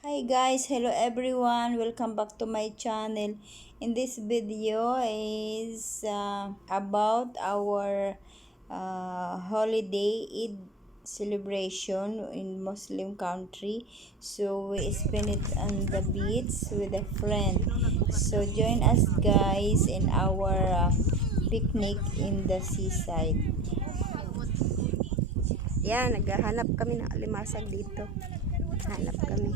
Hi guys, hello everyone, welcome back to my channel. In this video is about our holiday Eid celebration in Muslim country. So we spend it on the beach with a friend. So join us guys in our picnic in the seaside. Yan, naghahanap kami ng alimasag dito. Hanap kami.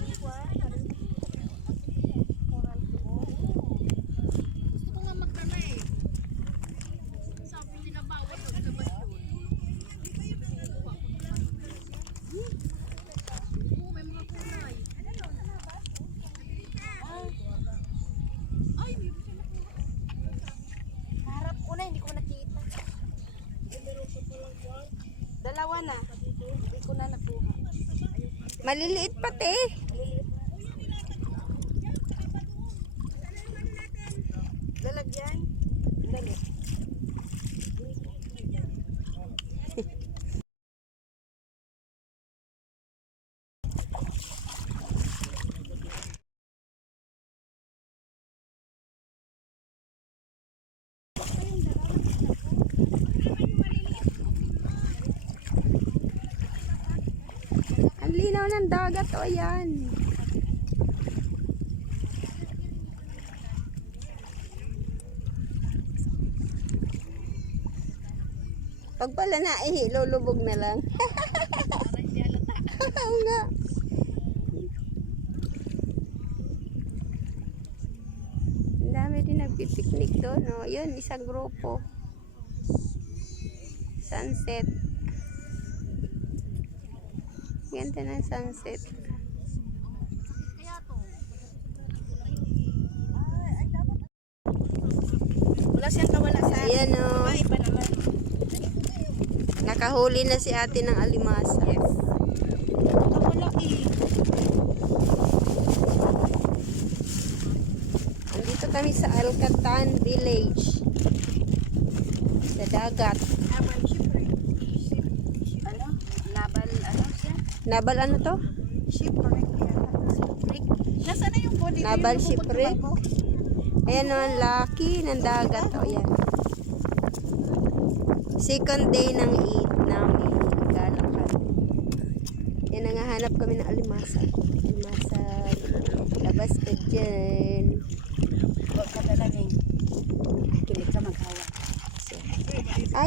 Harap ko na, hindi ko nakita. Dalawa na. Hindi ko na nakuha. Maliliit pati. Lalagyan. Dali. Ang linaw ng dagat, o yan. Pag pala naihi, lulubog na lang. Oo nga. Ang dami din nagpipiknik doon. No? Yun, isang grupo. Sunset. Ganda ng sunset. Wala siyang kawalasan. Ayan o. Pa naman. Nakahuli na si ate ng alimasa. Yes. Nakalaki. Andito kami sa Alcatan Village. Sa dagat. Nabal shipwreck. Ano? Nabal ano siya? Nabal ano to? Shipwreck. Nasaan na yung body? Nabal shipwreck. Ayan o, ang laki ng dagat. O yan. Second day ng Eid namin. Galakad. Yan, nangahanap kami ng alimasag. Alimasag. Labas ka dyan. Huwag ka talagang. Kilig ka maghawa.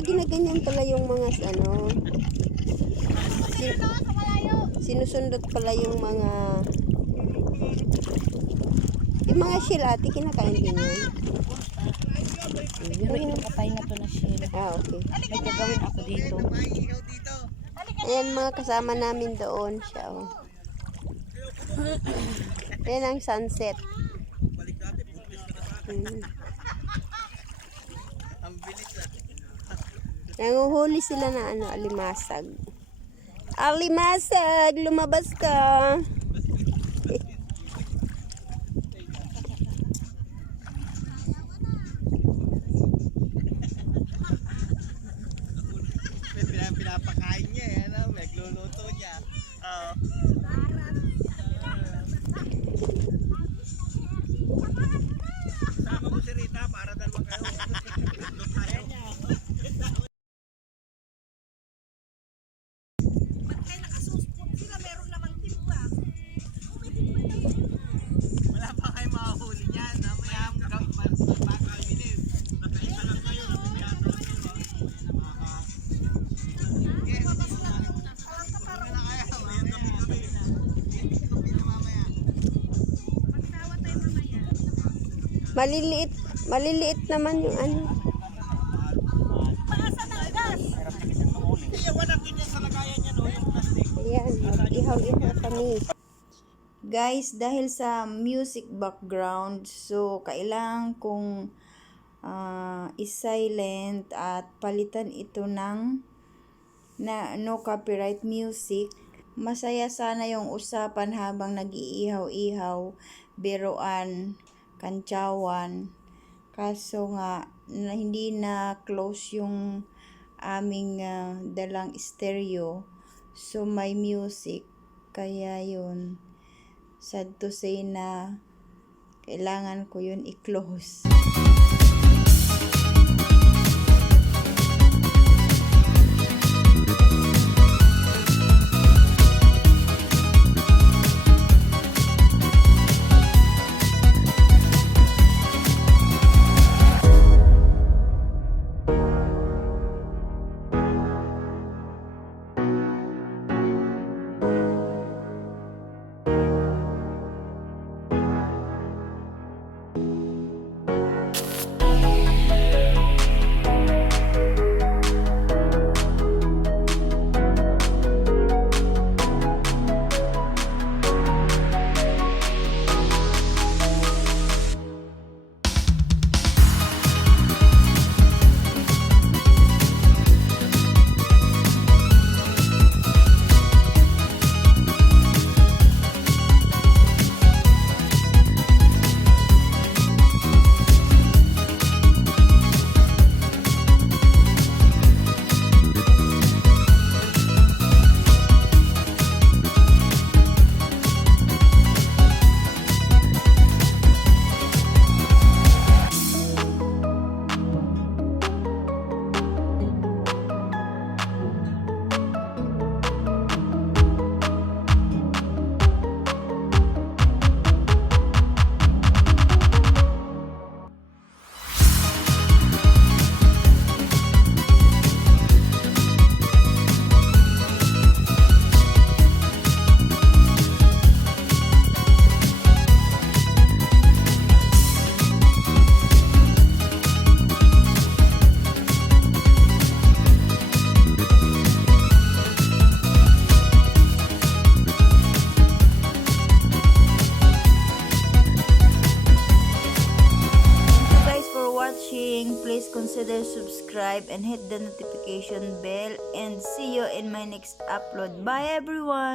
Ginaganyan pala yung mga ano. Sinusundot pala yung mga shell ate, kinakain din yun. Pero ito patay na to na shell. Okay. May gagawin ako dito. Ayan, mga kasama namin doon siya. Oh. Ayan ang sunset. Nanguhuli sila na alimasag. Alimasag, lumabas ka. Pinapakain niya eh, ano? Nagluluto niya. Sama mo si Rita para dalawa kayo. Wala pa kayo makahuli niyan. Mamaya ang magpapakalinis. Nakaisa lang kayo. Nakapiyata lang kayo. Maliliit, maliliit naman yung ano. Ayan, ihaw-ihaw kami. Guys, dahil sa music background, so kailangan kong is-silent at palitan ito ng no copyright music. Masaya sana yung usapan habang nag-iihaw-ihaw, biruan, kantsawan. Kaso nga, hindi na close yung aming dalang stereo. So may music. Kaya yun. sad to say na kailangan ko yun i-close. Please consider subscribe and hit the notification bell, and see you in my next upload. Bye everyone.